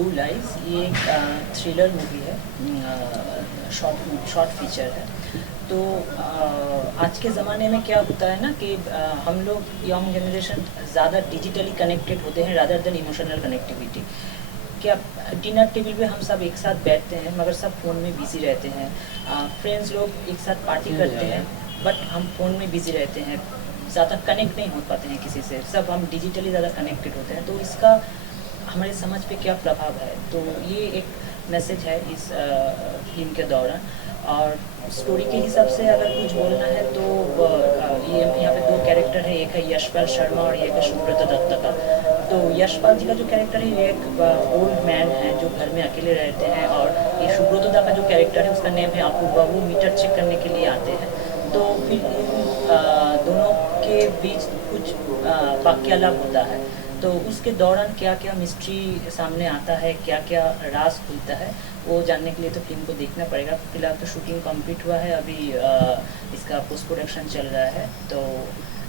Blue lies ये एक thriller movie है, शॉर्ट फीचर है। तो आज के ज़माने में क्या होता है ना कि हम लोग यंग जनरेशन ज़्यादा डिजिटली कनेक्टेड होते हैं रादर देन इमोशनल कनेक्टिविटी। क्या डिनर टेबल पे हम सब एक साथ बैठते हैं मगर सब फ़ोन में बिज़ी रहते हैं। फ्रेंड्स लोग एक साथ पार्टी करते हैं बट हम फ़ोन में बिज़ी रहते हैं, ज़्यादा कनेक्ट नहीं हो पाते हैं किसी से, सब हम डिजिटली ज़्यादा कनेक्टेड होते हैं। तो इसका हमारे समाज पे क्या प्रभाव है, तो ये एक मैसेज है इस फिल्म के दौरान। और स्टोरी के हिसाब से अगर कुछ बोलना है तो ये यहाँ पे दो कैरेक्टर है, एक है यशपाल शर्मा और एक है सुब्रत दत्त का। तो यशपाल जी का जो कैरेक्टर है ये एक ओल्ड मैन है जो घर में अकेले रहते हैं, और ये सुब्रत दत्त का जो कैरेक्टर है उसका नेम है अपूर्वा, वो मीटर चेक करने के लिए आते हैं। तो फिर दोनों के बीच कुछ वाक्यालाप होता है, तो उसके दौरान क्या क्या मिस्ट्री सामने आता है, क्या क्या राज खुलता है, वो जानने के लिए तो फिल्म को देखना पड़ेगा। फिलहाल तो शूटिंग कंप्लीट हुआ है, अभी इसका पोस्ट प्रोडक्शन चल रहा है। तो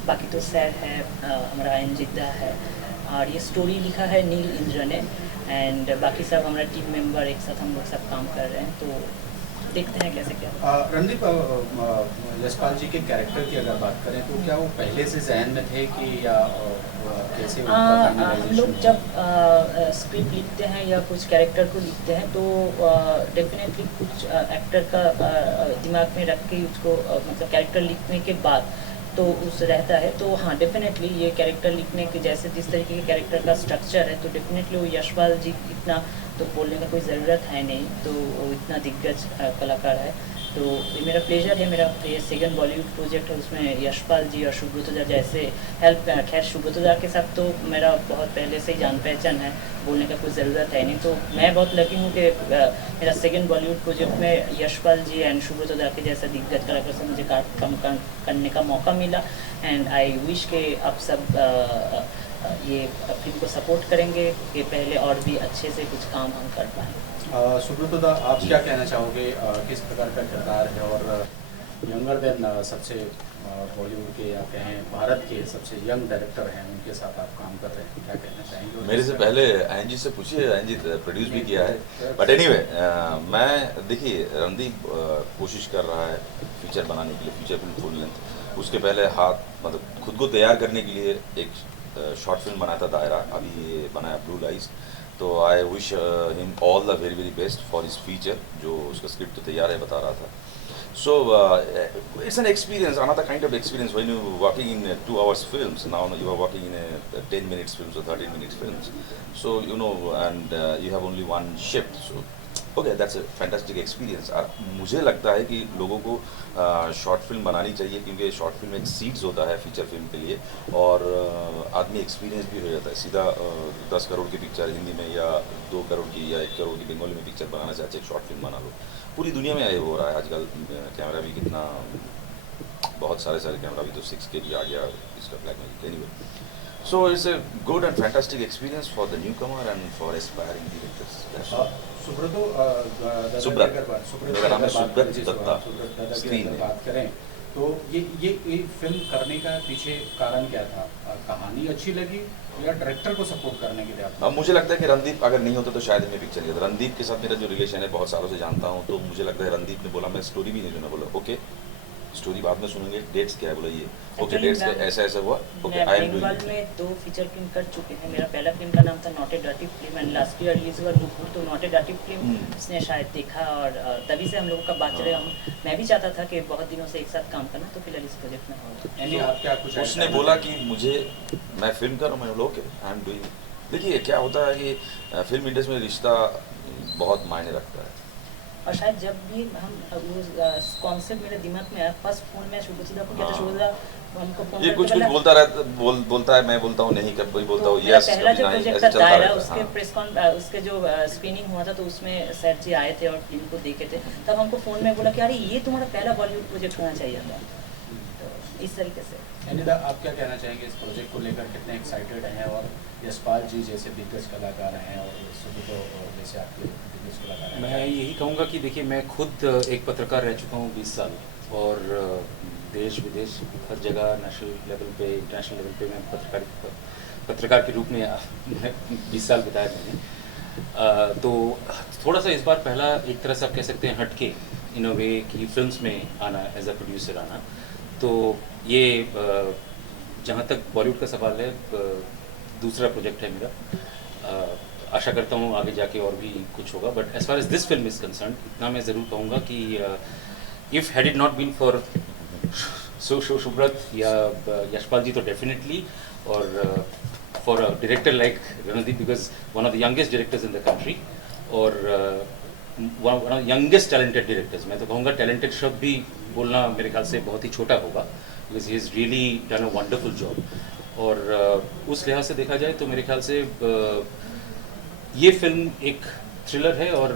बाकी तो सैड है, हमारा अंजिता है, और ये स्टोरी लिखा है नील इंद्र ने, एंड बाकी सब हमारा टीम मेंबर एक साथ हम लोग सब काम कर रहे हैं। तो देखते हैं कैसे क्या। रणदीप, यशपाल जी के कैरेक्टर की अगर बात करें तो क्या वो पहले से जहन में थे कि या कैसे हम लोग जब स्क्रिप्ट लिखते हैं या कुछ कैरेक्टर को लिखते हैं तो डेफिनेटली कुछ एक्टर का दिमाग में रख के उसको मतलब कैरेक्टर लिखने के बाद तो उस रहता है। तो हाँ, डेफिनेटली ये कैरेक्टर लिखने के जैसे जिस तरीके के कैरेक्टर का स्ट्रक्चर है, तो डेफिनेटली वो यशपाल जी इतना तो बोलने का कोई ज़रूरत है नहीं, तो वो इतना दिग्गज कलाकार है। तो ये मेरा प्लेजर है, मेरा ये सेकंड बॉलीवुड प्रोजेक्ट है, उसमें यशपाल जी और सुब्रत जैसे हेल्प। खैर सुब्रत के साथ तो मेरा बहुत पहले से ही जान पहचान है, बोलने का कोई ज़रूरत है नहीं। तो मैं बहुत लकी हूँ कि मेरा सेकंड बॉलीवुड प्रोजेक्ट में यशपाल जी एंड सुब्रत के जैसा दिग्गज कलाकार से मुझे काम करने का मौका मिला। एंड आई विश के आप सब ये फिल्म को सपोर्ट करेंगे कि पहले और भी अच्छे से कुछ काम हम कर पाएँ। सुब्रत, आप क्या कहना चाहोगे, किस प्रकार का किरदार है, और यंगर देन सबसे बॉलीवुड के या कहें भारत के सबसे यंग डायरेक्टर हैं, उनके साथ आप काम कर रहे हैं, क्या कहना चाहेंगे? मेरे से पहले एनजी से पूछिए, एनजी प्रोड्यूस भी किया है। बट एनीवे, मैं देखिए रणदीप कोशिश कर रहा है फीचर बनाने के लिए, फीचर फिल्म फुल लेंथ। उसके पहले हाथ मतलब खुद को तैयार करने के लिए एक शॉर्ट फिल्म बनाया था दायरा, अभी ये बनाया ब्लू लाइज। तो I wish him all the very very best for his feature, जो उसका स्क्रिप्ट तो तैयार है बता रहा था। So it's an experience, another kind of experience when you're working in 2 hours films. Now you are working in a 10 minutes films or 13 minutes films. So you know, and you have only one shift. So okay, that's a fantastic experience. मुझे लगता है कि लोगों को short film बनानी चाहिए, क्योंकि short film एक सीड्स होता है फीचर फिल्म के लिए, और आदमी एक्सपीरियंस भी हो जाता है। सीधा 10 करोड़ की पिक्चर हिंदी में या 2 करोड़ की या 1 करोड़ की बंगाली में पिक्चर बनाना चाहते हैं, शॉर्ट फिल्म बना लो। पूरी दुनिया में ये हो रहा है आजकल। कैमरा भी कितना, बहुत सारे कैमरा भी तो 6K भी आ गया, इसका black magic. Anyway, so it's a good and fantastic experience for the newcomer and for aspiring directors. Subrata, मेरा नाम है सुब्रत दत्ता। स्क्रीन में बात करें तो ये फिल्म करने का पीछे कारण क्या था? कहानी अच्छी लगी या डायरेक्टर को सपोर्ट करने के लिए? अब मुझे लगता है कि रणदीप अगर नहीं होता तो शायद मैं पिक्चर किया था। रणदीप के साथ मेरा जो रिलेशन है, बहुत सालों से जानता हूँ, तो मुझे लगता है रणदीप ने बोला, मैं स्टोरी भी नहीं सुना, बोला ओके स्टोरी बाद में सुनेंगे, डेट्स क्या है, बोला ये ओके डेट्स ऐसा ऐसा हुआ, okay I am doing. Bengal में 2 फीचर फिल्म कर चुके हैं। मेरा पहला फिल्म का नाम था not a dirty film, and last year release हुआ नुपुर। तो नॉट ए डर्टी फिल्म उसने शायद देखा, और तभी से हम लोगों का बात चले। मैं भी चाहता था कि बहुत दिनों से एक साथ काम करना, तो फिलहाल इस प्रोजेक्ट में हो। उसने बोला कि मुझे, मैं फिल्म कर रहा हूँ, मैं बोला ओके आई एम डूइंग। देखिए क्या होता है कि फिल्म इंडस्ट्री में रिश्ता बहुत मायने रखता है, और शायद जब भी हम वो कॉन्सेप्ट मेरे दिमाग में आया, फर्स्ट फोन में शुभचिता को कहते शुभचिता हमको फोन ये कुछ बोलता रहता, बोलता है, मैं बोलता हूँ नहीं, कभी बोलता हूँ यस, पहला जो प्रोजेक्ट था दायरा, उसके प्रेस उसके जो स्क्रीनिंग हुआ था, तो उसमें सर जी आए थे और फिल्म को देखे थे। तब हमको फोन में बोला कि अरे ये तुम्हारा पहला बॉलीवुड प्रोजेक्ट होना चाहिए था। तो इस तरीके से। अनिता, आप क्या कहना चाहेंगे इस प्रोजेक्ट को लेकर? कितने एक्साइटेड हैं? और यशपाल जी जैसे दिग्गज कलाकार हैं और सुब्रत जैसे आपके दिग्गज कलाकार हैं, मैं यही कहूँगा कि देखिए, मैं खुद एक पत्रकार रह चुका हूँ 20 साल, और देश विदेश हर जगह नेशनल लेवल पे, इंटरनेशनल लेवल पे मैं पत्रकार के रूप में 20 साल बिताए मैंने। तो थोड़ा सा इस बार पहला एक तरह से आप कह सकते हैं हटके इन अ वे कि फिल्म्स में आना, एज अ प्रोड्यूसर आना। तो ये जहाँ तक बॉलीवुड का सवाल है, दूसरा प्रोजेक्ट है मेरा। आशा करता हूँ आगे जाके और भी कुछ होगा, but as far as this film is concern इतना मैं ज़रूर कहूँगा कि if had it not been for Shubhrat या यशपाल जी तो डेफिनेटली, और for a director like Randeep, because one of the youngest directors in the country, और one of youngest talented directors. मैं तो कहूँगा टैलेंटेड शब्द भी बोलना मेरे ख्याल से बहुत ही छोटा होगा, because he is really done a wonderful job. और उस लिहाज से देखा जाए तो मेरे ख्याल से ये फिल्म एक थ्रिलर है, और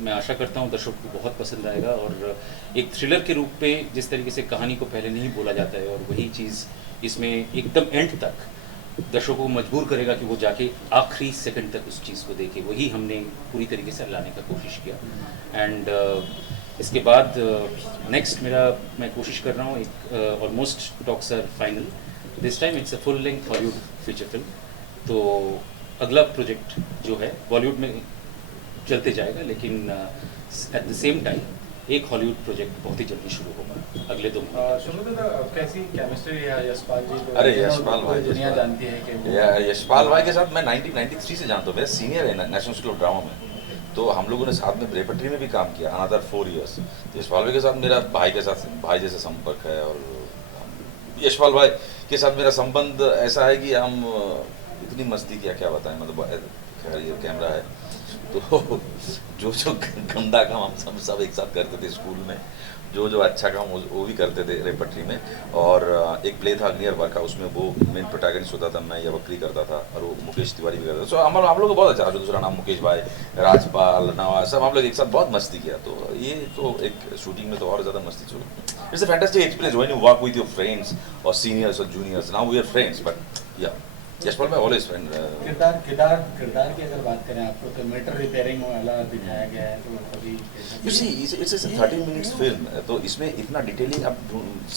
मैं आशा करता हूँ दर्शकों को बहुत पसंद आएगा। और एक थ्रिलर के रूप में जिस तरीके से कहानी को पहले नहीं बोला जाता है, और वही चीज़ इसमें एकदम एंड तक दर्शकों को मजबूर करेगा कि वो जाके आखिरी सेकंड तक उस चीज़ को देखे, वही हमने पूरी तरीके से लाने का कोशिश किया। एंड इसके बाद नेक्स्ट मैं कोशिश कर रहा हूँ, एक almost talks are final, this time it's a full length Hollywood feature film. तो अगला प्रोजेक्ट जो है बॉलीवुड में चलते जाएगा, लेकिन एट द सेम टाइम एक हॉलीवुड प्रोजेक्ट बहुत ही जल्दी शुरू होगा अगले 2 महीने। कैसी केमिस्ट्री है यशपाल जी? अरे यशपाल भाई, दुनिया जानती है कि यशपाल भाई के साथ मैं 1993 से जानता हूँ, मेरा सीनियर है नेशनल स्कूल ऑफ ड्रामा में। तो हम लोगों ने साथ में रेपट्री में भी काम किया अनदर 4 इयर्स। तो यशपाल भाई के साथ मेरा भाई जैसा संपर्क है, और यशपाल भाई के साथ मेरा संबंध ऐसा है कि हम इतनी मस्ती किया क्या बताएं, मतलब खैर ये कैमरा है तो जो गंदा काम हम सब एक साथ करते थे स्कूल में, जो अच्छा काम वो भी करते थे रेपट्री में। और एक प्ले था अग्नियर वर्का, उसमें वो मेन प्रोटैगनिस्ट होता था, मैं या बकरी करता था, और वो मुकेश तिवारी भी करता था। सो हम लोग को बहुत अच्छा, दूसरा नाम मुकेश भाई, राजपाल, नवाज, सब हम लोग एक साथ बहुत मस्ती किया। तो ये तो एक शूटिंग में तो और ज़्यादा मस्ती शुरू। It's a fantastic experience when you work with your friends और सीनियर्स और juniors. Now we are friends, but yeah Yashpal भाई ऑलवेज फ्रेंड। किरदार की अगर बात करें आपको, तो मीटर रिपेयरिंग वाला दिखाया गया है, तो कभी you see it's 30 minutes film, तो इसमें इतना डिटेलिंग अब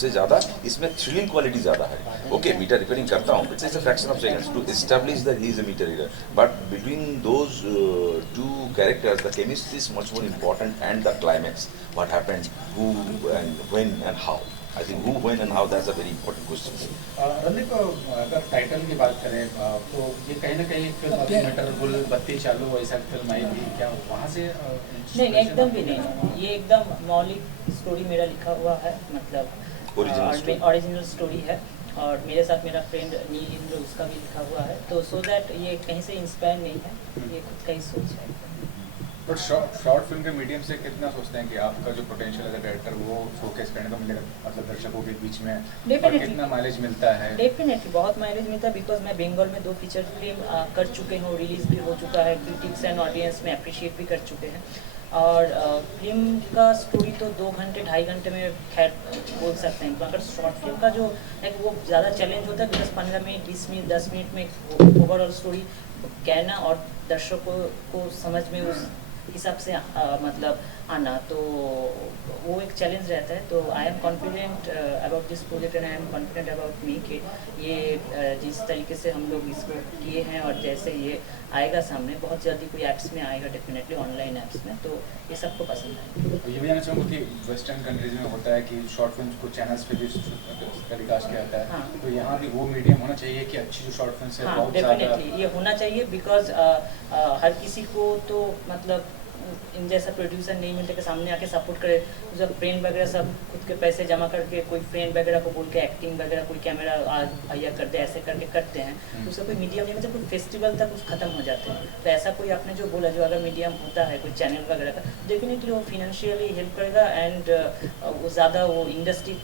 से ज़्यादा इसमें थ्रिलिंग क्वालिटी ज़्यादा है। ओके, मीटर रिपेयरिंग करता हूँ, it's a fraction of seconds to establish that he is a meter reader, but between those 2 characters the chemistry is much more important, and the climax what happened, who and when and how. I think who, when and how, that's a very important question. Randeep, अगर title की बात करें तो ये कहीं ना कहीं film अभी मीटर गुल बत्ती चालू ऐसा फिल्म आई थी क्या, वहाँ से? नहीं, एकदम भी नहीं। ये एकदम मौलिक स्टोरी मेरा लिखा हुआ है, मतलब ओरिजिनल स्टोरी है। और मेरे साथ मेरा फ्रेंड नील इंद्र, उसका भी लिखा हुआ है। तो सो दैट ये कहीं से इंस्पायर नहीं है, ये खुद का ही सोच है। बट शॉर्ट फिल्म के मीडियम से कितना सोचते हैं कि आपका जो पोटेंशियल एज अ डायरेक्टर वो शोकेस करने को मिलेगा, मतलब दर्शकों के बीच में, और कितना माइलेज मिलता है? डेफिनेटली बहुत माइलेज मिलता है, बिकॉज मैं बंगाल में 2 फीचर फिल्म कर चुके हूँ, रिलीज भी हो चुका है, क्रिटिक्स एंड ऑडियंस में अप्रिशिएट भी कर चुके हैं। और फिल्म का स्टोरी तो 2 घंटे 2.5 घंटे में खैर बोल सकते हैं, मगर शॉर्ट फिल्म का जो है वो ज़्यादा चैलेंज होता है, बिकॉज 15 मिनट 20 मिनट 10 मिनट में ओवरऑल स्टोरी कहना और दर्शकों को समझ में उस हिसाब से मतलब आना, तो वो एक चैलेंज रहता है। तो I am confident about this project, and I am confident about me कि ये जिस तरीके से हम लोग इसको किए हैं, और जैसे ये आएगा सामने बहुत जल्दी कोई ऐप्स में आएगा, डेफिनेटली ऑनलाइन ऐप्स में, तो ये सबको पसंद आएगा। ये भी जानना चाहूँगा कि वेस्टर्न कंट्रीज में होता है कि शॉर्ट फिल्म को चैनल्स पे भी टेलीकास्ट किया जाता है। हाँ। तो यहाँ भी वो मीडियम होना चाहिए कि अच्छी जो शॉर्ट फिल्म है, बहुत डेफिनेटली ये होना चाहिए, बिकॉज हर किसी को तो मतलब इन जैसा प्रोड्यूसर नहीं मिलते कि सामने आके सपोर्ट करे। जब फ्रेंड वगैरह सब खुद के पैसे जमा करके कोई फ्रेंड वगैरह को बोल के एक्टिंग वगैरह कोई कैमरा आया कर दे, ऐसे करके करते हैं, तो उसका कोई मीडियम नहीं मिलता, कोई फेस्टिवल तक उस खत्म हो जाते हैं। तो ऐसा कोई आपने जो बोला, जो अगर मीडियम होता है कोई चैनल वगैरह का, डेफिनेटली वो फिनेंशियली हेल्प करेगा, एंड वो ज़्यादा वो इंडस्ट्री,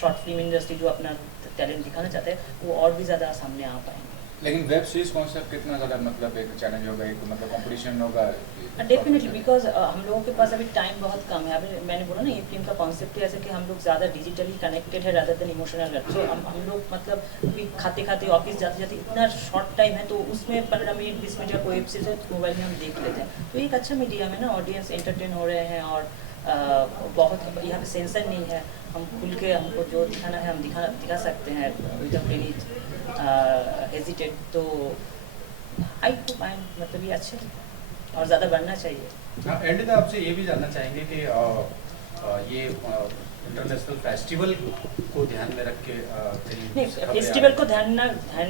शॉर्ट फिल्म इंडस्ट्री जो अपना टैलेंट दिखाना चाहते हैं, वो और भी ज़्यादा सामने आ पाएंगे। लेकिन वेब सीरीज कॉन्सेप्ट कितना ज़्यादा मतलब एक चैलेंज होगा, एक मतलब कंपटीशन होगा? डेफिनेटली, बिकॉज हम लोगों के पास अभी टाइम बहुत कम है। अभी मैंने बोला ना, ये फिल्म का कॉन्सेप्ट है ऐसे कि हम लोग ज़्यादा डिजिटली कनेक्टेड है रादर देन इमोशनल। तो हम लोग मतलब अभी खाते खाते ऑफिस जाते जाते इतना शॉर्ट टाइम है, तो उसमें 15 मिनट 20 मिनट या कोई वेब सीरीज मोबाइल में हम देख लेते हैं। तो एक अच्छा मीडियम है ना, ऑडियंस एंटरटेन हो रहे हैं, और बहुत यहाँ पे सेंसर नहीं है, हम खुल के हमको जो दिखाना है हम दिखा सकते हैं विदाउट एनी हेजिटेट। तो आई होप मतलब ये अच्छे और ज़्यादा बढ़ना चाहिए। एंड में आपसे ये भी जानना चाहेंगे कि ये इंटरनेशनल फेस्टिवल को ध्यान में रख के नहीं, फेस्टिवल को ध्यान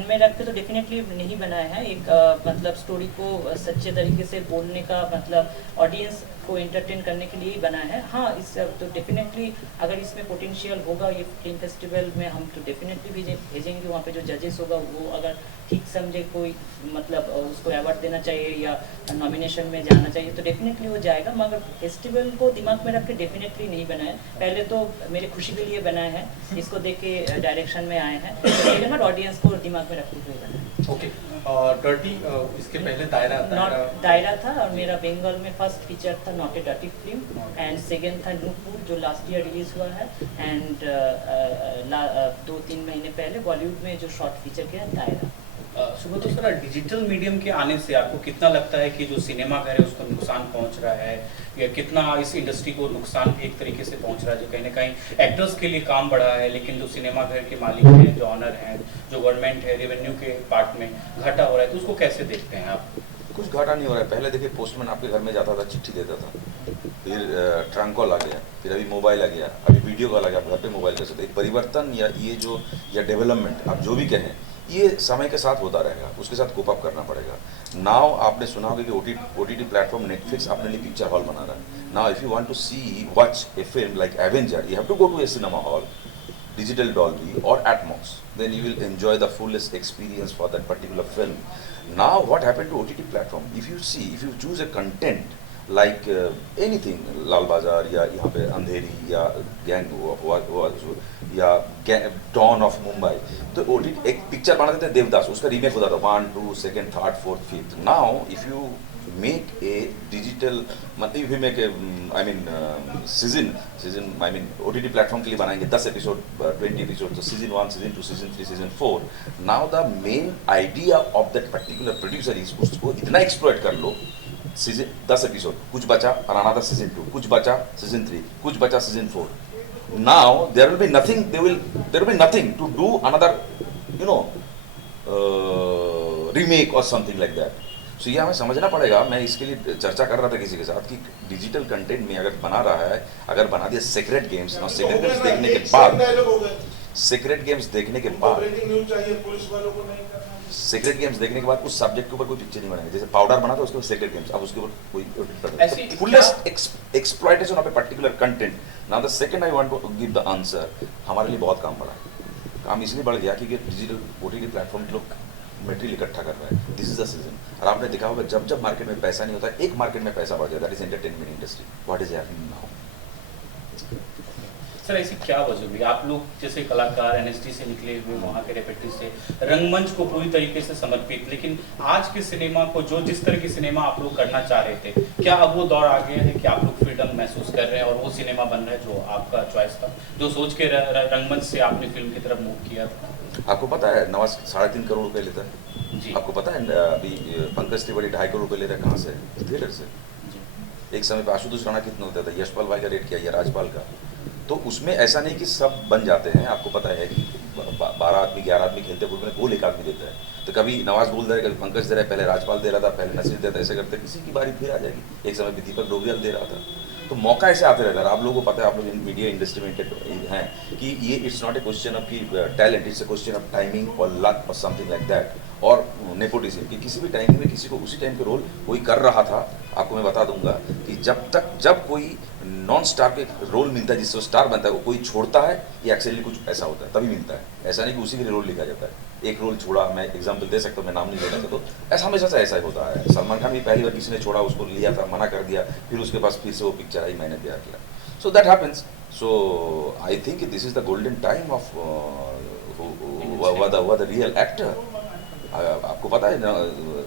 में रख के तो डेफिनेटली नहीं बनाया है। एक मतलब स्टोरी को सच्चे तरीके से बोलने का मतलब ऑडियंस को एंटरटेन करने के लिए ही बना है। हाँ, इस तो डेफिनेटली अगर इसमें पोटेंशियल होगा ये फिल्म फेस्टिवल में, हम तो डेफिनेटली भी भेजेंगे। वहाँ पे जो जजेस होगा वो अगर ठीक समझे कोई मतलब उसको अवार्ड देना चाहिए या नॉमिनेशन में जाना चाहिए तो डेफिनेटली वो जाएगा। मगर फेस्टिवल को दिमाग में रख के डेफिनेटली नहीं बनाया। पहले तो मेरे खुशी के लिए बनाया है, इसको देख के डायरेक्शन में आए हैं, सेकंड बार ऑडियंस को दिमाग में रखते हुए बनाया। ओके, डर्टी इसके पहले दायरा था और मेरा बंगाल में फर्स्ट फीचर था not a dirty film, and second था नूपुर जो लास्ट ईयर रिलीज हुआ है, एंड 2-3 महीने पहले बॉलीवुड में जो शॉर्ट फीचर किया दायरा। सुब्रतो सर, डिजिटल मीडियम के आने से आपको कितना लगता है कि जो सिनेमा घर है उसको नुकसान पहुंच रहा है, या कितना इस इंडस्ट्री को नुकसान एक तरीके से पहुंच रहा है? जो कहीं ना कहीं एक्टर्स के लिए काम बढ़ा है, लेकिन जो सिनेमा घर के मालिक हैं, जो ऑनर हैं, जो गवर्नमेंट है, रेवेन्यू के पार्ट में घाटा हो रहा है, तो उसको कैसे देखते हैं आप? कुछ घाटा नहीं हो रहा है। पहले देखिए पोस्टमैन आपके घर में जाता था, चिट्ठी देता था, फिर ट्रंक कॉल आ गया, फिर अभी मोबाइल आ गया, अभी वीडियो कॉल आ गया, आप घर पे मोबाइल कर सकते हैं। परिवर्तन या ये जो या डेवलपमेंट आप जो भी कहें ये समय के साथ होता रहेगा, उसके साथ कोप अप करना पड़ेगा। नाउ आपने सुना होगा कि OTT प्लेटफॉर्म नेटफ्लिक्स अपने लिए पिक्चर हॉल बना रहा है। Now if you want to see watch a film like Avenger, you have to go to a cinema hall, digital Dolby or Atmos, then you will enjoy the fullest experience for that particular film. Now what happened to OTT platform, if you choose a content like anything, लाल बाजार या यहाँ पे अंधेरी या gang या don of Mumbai, तो OTT एक picture बना देते हैं देवदास, उसका रीमेक होता था 1, 2, 2nd, 3rd, 4th, 5th. Now if you make a digital, if you make a season I mean OTT platform के लिए बनाएंगे 10 एपिसोड 20 एपिसोड, तो season 1, season 2, season 3, season 4. Now the main idea of that particular producer is उसको इतना exploit कर लो, season 10 episode, कुछ बचा अनाथा season 2, कुछ बचा सीजन 3, कुछ बचा season 4. Now there will be nothing to do another remake और समथिंग लाइक दैट. सो ये हमें समझना पड़ेगा. मैं इसके लिए चर्चा कर रहा था किसी के साथ कि डिजिटल कंटेंट में अगर बना रहा है, अगर बना दिया सीक्रेट गेम्स, और सीक्रेट गेम्स देखने के बाद उस सब्जेक्ट के ऊपर कोई पिक्चर नहीं बनेगा. जैसे पाउडर बना था उसके ऊपर सीक्रेट गेम्स, अब उसके ऊपर कोई fullest exploitation of a particular content. Now the second I want to give the answer, हमारे लिए बहुत काम बढ़ा. काम इसलिए बढ़ गया क्योंकि डिजिटल OTT प्लेटफॉर्म के लोग मटेरियल इकट्ठा कर रहे हैं. This is the season. और आपने देखा होगा जब मार्केट में पैसा नहीं होता, एक मार्केट में पैसा बढ़ जाता है, that is entertainment industry. What is happening now? Sir ऐसी क्या वजह हुई? आप लोग जैसे कलाकार NSD से निकले हुए, वहाँ के रेपेट्री से रंगमंच को पूरी तरीके से समर्पित, लेकिन आज के सिनेमा को जो जिस तरह की सिनेमा आप लोग करना चाह रहे थे, क्या अब वो दौर आ गया है कि आप लोग फ्रीडम महसूस कर रहे हैं और वो सिनेमा बन रहा है जो आपका चॉइस था, जो सोच के रंगमंच से आपने फिल्म की तरफ मूव किया था? आपको पता है नवाज 3.5 करोड़ रुपए लेता है जी. आपको पता है अभी पंकज त्रिपाठी 2.5 करोड़ रुपए ले रहा है. कहाँ से? थिएटर से. एक समय पे आशुतोष राणा कितना होता था, यशपाल भाई का रेट किया या राजपाल का. तो उसमें ऐसा नहीं कि सब बन जाते हैं. आपको पता है कि 12 आदमी 11 आदमी खेलते हैं, उसमें गोल एक आदमी देता है. तो कभी नवाज बोल दे रहा है, कभी पंकज दे रहा है, पहले राजपाल दे रहा था, पहले नसीर देता है. ऐसे करते किसी की बारी फिर आ जाएगी. एक समय पे दीपक डोगरियाल दे रहा था. तो मौका ऐसे आते रहता है. आप लोगों को पता है, आप लोग मीडिया इंडस्ट्री में हैं कि ये it's not a question of की talent, it's a question of timing और लक और समथिंग लाइक दैट, और नेपोटिज्म. कि किसी भी टाइम में किसी को उसी टाइम पे रोल कोई कर रहा था. आपको मैं बता दूंगा कि जब कोई नॉन स्टार के रोल मिलता है जिससे स्टार बनता है, वो कोई छोड़ता है या एक्चुअली कुछ ऐसा होता है तभी मिलता है. ऐसा नहीं कि उसी के लिए रोल लिखा जाता है. एक रोल छोड़ा, मैं एग्जांपल दे सकता हूँ, मैं नाम नहीं लेना चाहता. तो ऐसा हमेशा से ऐसा ही होता है. सलमान खान भी पहली बार किसी ने छोड़ा, उसको लिया था, मना कर दिया, फिर उसके पास फिर से वो पिक्चर आई, मैंने तैयार किया. So that happens. So I think this is the golden time of the real actor. आपको पता है ना,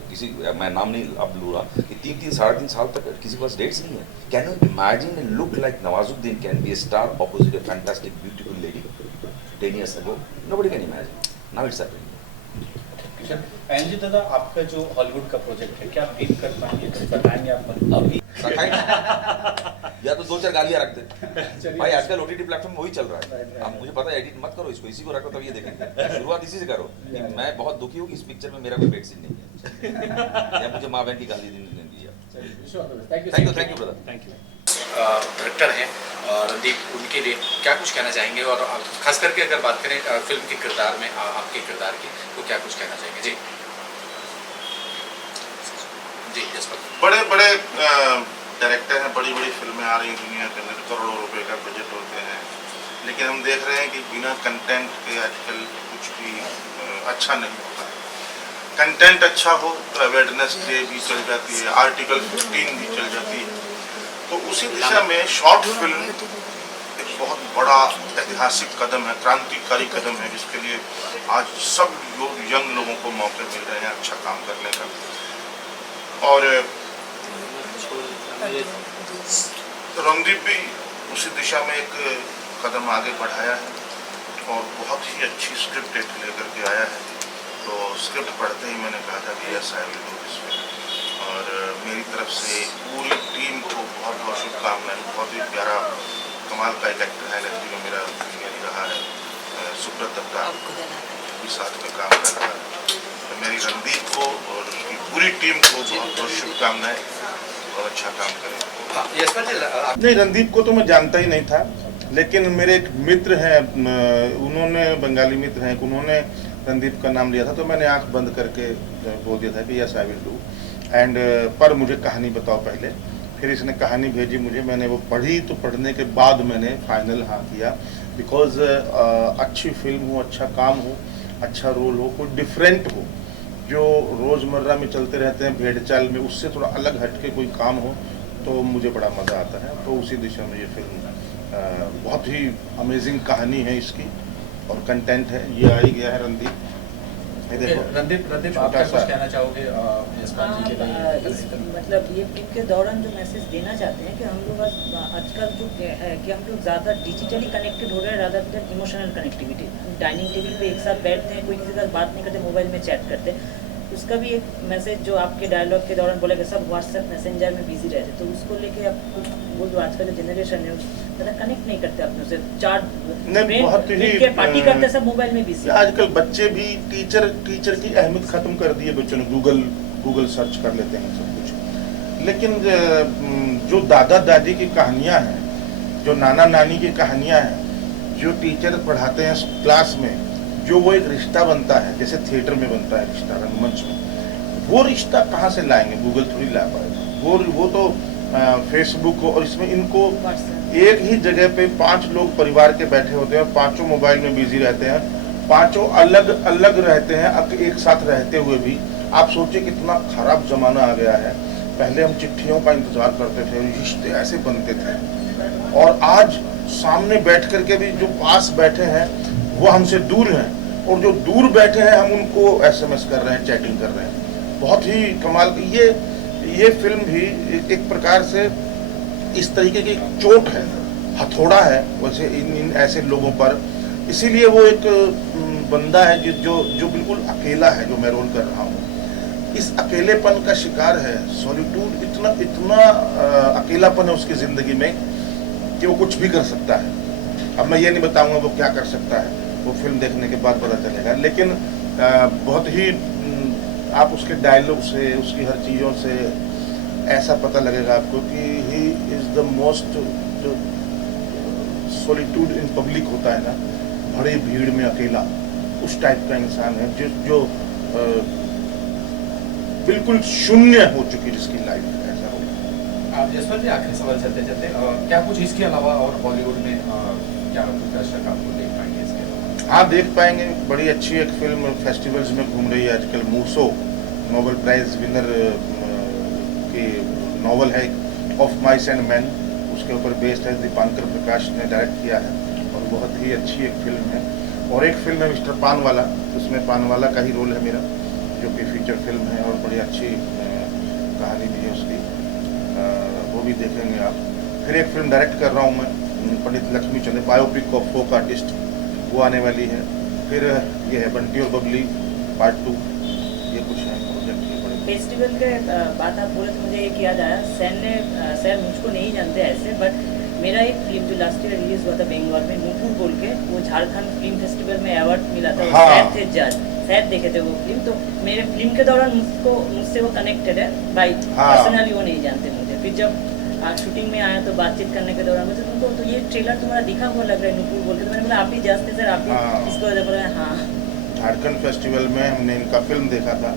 किसी मैं नाम नहीं अब लूँगा कि 3 साढ़े 3 साल तक किसी के पास डेट्स नहीं है. Can you imagine a look like Nawazuddin can be a star opposite a fantastic beautiful lady 10 years ago? Nobody can imagine. Now it's happening. एनजी दादा, आपका जो हॉलीवुड का प्रोजेक्ट है, क्या आप डील कर पाएंगे, कुछ बताएंगे आप? अभी या तो 2-4 गालियाँ रख दे भाई. आजकल OTT प्लेटफॉर्म वही चल रहा है. अब मुझे पता है, एडिट मत करो इसको, इसी को रखो तब ये देखेंगे. शुरुआत इसी से करो. मैं बहुत दुखी हूँ कि इस पिक्चर में मेरा कोई बेड सीन नहीं है या मुझे माँ बहन की गाली नहीं दिया. Thank you thank you brother. Thank you. Director हैं रणदीप, उनके लिए क्या कुछ कहना चाहेंगे, और खास करके अगर बात करें फिल्म के किरदार में आपके किरदार की, तो क्या कुछ कहना चाहेंगे? जी जी जसपत। बड़े बड़े डायरेक्टर हैं, बड़ी बड़ी फिल्में आ रही दुनिया के अंदर, करोड़ों रुपए का बजट होते हैं, लेकिन हम देख रहे हैं कि बिना कंटेंट के आजकल कुछ भी अच्छा नहीं होता है। कंटेंट अच्छा हो तो अवेयरनेस डे भी चल जाती है, आर्टिकल 15 भी चल जाती है। तो उसी दिशा में शॉर्ट फिल्म एक बहुत बड़ा ऐतिहासिक कदम है, क्रांतिकारी कदम है, जिसके लिए आज सब यंग लोगों को मौके मिल रहे हैं अच्छा काम करने का। और रणदीप भी उसी दिशा में एक कदम आगे बढ़ाया है और बहुत ही अच्छी स्क्रिप्ट एक लेकर के आया है। तो स्क्रिप्ट पढ़ते ही मैंने कहा था कि yes I will do this film. और मेरी तरफ से पूरी टीम को बहुत बहुत शुभकामनाएं। बहुत ही प्यारा कमाल का एक एक्टर है, लड़की में मेरा यानी रहा है सुब्रत दत्ता, भी साथ में काम कर रहा है। तो मेरी रणदीप को और उसकी पूरी टीम को बहुत बहुत शुभकामनाएं और अच्छा काम करें। नहीं, रणदीप को तो मैं जानता ही नहीं था, लेकिन मेरे एक मित्र हैं, उन्होंने बंगाली मित्र हैं, उन्होंने रणदीप का नाम लिया था, तो मैंने आंख बंद करके बोल दिया था कि yes I will do. And पर मुझे कहानी बताओ पहले। फिर इसने कहानी भेजी मुझे, मैंने वो पढ़ी, तो पढ़ने के बाद मैंने फाइनल हाँ किया। बिकॉज अच्छी फिल्म हो, अच्छा काम हो, अच्छा रोल हो, कोई डिफरेंट हो, जो रोज़मर्रा में चलते रहते हैं भेड़ चाल में, उससे थोड़ा अलग हट के कोई काम हो तो मुझे बड़ा मज़ा आता है। तो उसी दिशा में ये फिल्म बहुत ही अमेजिंग कहानी है इसकी और कंटेंट है। ये आ ही गया है रणदीप। रणदीप आप क्या कुछ कहना चाहोगे यशपाल जी के लिए? मतलब ये फिल्म के दौरान जो मैसेज देना चाहते हैं कि हम लोग आजकल जो है कि हम लोग ज़्यादा डिजिटली कनेक्टेड हो रहे हैं rather than emotional connectivity. Dining table पे एक साथ बैठते हैं, कोई किसी का बात नहीं करते, मोबाइल में चैट करते हैं। उसका भी एक मैसेज जो आपके डायलॉग के दौरान बोला कि सब व्हाट्सएप मैसेंजर में बिजी रहते, तो उसको लेके आप वो जो आजकल जो जनरेशन है ज़्यादा कनेक्ट नहीं करते अपने से, चार पार्टी करते सब मोबाइल में बिजी। आजकल बच्चे भी टीचर की अहमियत खत्म कर दी है बच्चों ने, गूगल सर्च कर लेते हैं सब कुछ। लेकिन जो दादा दादी की कहानियाँ हैं, जो नाना नानी की कहानियाँ हैं, जो टीचर पढ़ाते हैं क्लास में, जो वो एक रिश्ता बनता है जैसे थिएटर में बनता है रिश्ता रंगमंच में, वो रिश्ता कहाँ से लाएंगे? गूगल थोड़ी ला पाएगा। वो तो फेसबुक और इसमें इनको एक ही जगह पे 5 लोग परिवार के बैठे होते हैं, पांचों मोबाइल में बिजी रहते हैं, पांचों अलग अलग रहते हैं, अब एक साथ रहते हुए भी। आप सोचिए कितना खराब जमाना आ गया है। पहले हम चिट्ठियों का इंतजार करते थे, रिश्ते ऐसे बनते थे, और आज सामने बैठ करके भी जो पास बैठे हैं वो हमसे दूर हैं, और जो दूर बैठे हैं हम उनको SMS कर रहे हैं, चैटिंग कर रहे हैं। बहुत ही कमाल की ये फिल्म भी एक प्रकार से इस तरीके की चोट है, हथौड़ा है वैसे इन ऐसे लोगों पर। इसीलिए वो एक बंदा है जो बिल्कुल अकेला है, जो मैं रोल कर रहा हूँ, इस अकेलेपन का शिकार है। सॉलिट्यूड, इतना अकेलापन है उसकी ज़िंदगी में कि वो कुछ भी कर सकता है। अब मैं ये नहीं बताऊंगा वो क्या कर सकता है, वो फिल्म देखने के बाद पता चलेगा। लेकिन बहुत ही आप उसके डायलॉग से, उसकी हर चीज़ों से ऐसा पता लगेगा आपको कि ही इज़ द मोस्ट, जो सॉलिट्यूड इन पब्लिक होता है ना, बड़ी भीड़ में अकेला, उस टाइप का इंसान है जो बिल्कुल शून्य हो चुकी जिसकी लाइफ ऐसा हो। जसवंत जी, आखिरी सवाल चलते चलते, क्या कुछ इसके अलावा और बॉलीवुड में क्या कुछ दर्शक आपको देख पाएंगे इसके अलावा? हाँ, देख पाएंगे। बड़ी अच्छी एक फिल्म फेस्टिवल्स में घूम रही है आजकल, मूसो, नोबेल प्राइज विनर की नॉवल है ऑफ माइस एंड मैन, उसके ऊपर बेस्ड है। दीपांकर प्रकाश ने डायरेक्ट किया है और बहुत ही अच्छी एक फिल्म है। और एक फिल्म है मिस्टर पानवाला, उसमें पानवाला का ही रोल है मेरा, जो कि फीचर फिल्म है और बड़ी अच्छी कहानी भी है उसकी, वो भी देखेंगे आप। फिर एक फिल्म डायरेक्ट कर रहा हूँ मैं, Pandit Lakshmichandra, biopic of folk artist, वो आने वाली है। फिर ये है बंटी और बबली पार्ट 2, ये कुछ है प्रोजेक्ट। फेस्टिवल के बात आप बोले तो मुझे एक याद आया, सैर मुझको नहीं जानते ऐसे, बट मेरा एक फिल्म जो लास्ट ईयर रिलीज हुआ था बेंगलोर में, नूपुर बोल के, वो झारखंड फिल्म फेस्टिवल में अवार्ड मिला था। हाँ। सैर थे जज, शायद देखे थे वो फिल्म, तो मेरे फिल्म के दौरान मुझसे वो कनेक्टेड है भाई, हाँ। पर्सनली वो नहीं जानते मुझे। फिर जब शूटिंग में आया तो बातचीत करने के दौरान मुझे तुमको तो ये ट्रेलर तुम्हारा दिखा हुआ लग रहा है नुपुर बोल के, तो मैंने बोला आप ही जानते सर, आप ही हाँ। इसको वजह बोला हाँ। झारखंड फेस्टिवल में हमने इनका फिल्म देखा था,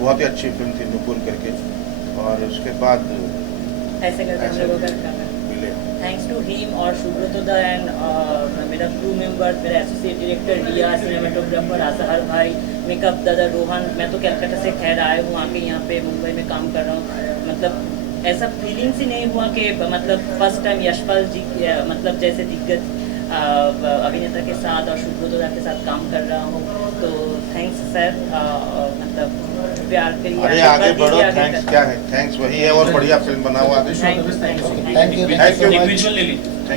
बहुत ही अच्छी फिल्म थी नुपुर करके, और उसके बाद ऐसे करके हम लोगों का मिले। थैंक्स टू हिम और सुब्रतो दा एंड मेरा क्रू मेंबर, मेरा एसोसिएट डायरेक्टर रिया, सिनेमेटोग्राफर असहर भाई, मेकअप दादा रोहन। मैं तो कलकत्ता से खैर आया हूँ, आके यहाँ पे मुंबई में काम कर रहा हूँ। मतलब ऐसा फीलिंग्स ही नहीं हुआ कि मतलब फर्स्ट टाइम यशपाल जी मतलब जैसे दिग्गज अभिनेता के साथ और सुब्रतो दा के साथ काम कर रहा हूँ। तो थैंक्स सर, मतलब प्यार करिए, अरे आगे बढ़ो, थैंक्स क्या है, थैंक्स वही है, और बढ़िया फिल्म बनाओ आगे। Thank you. Thank you. एक विजुअल ले लीजिए।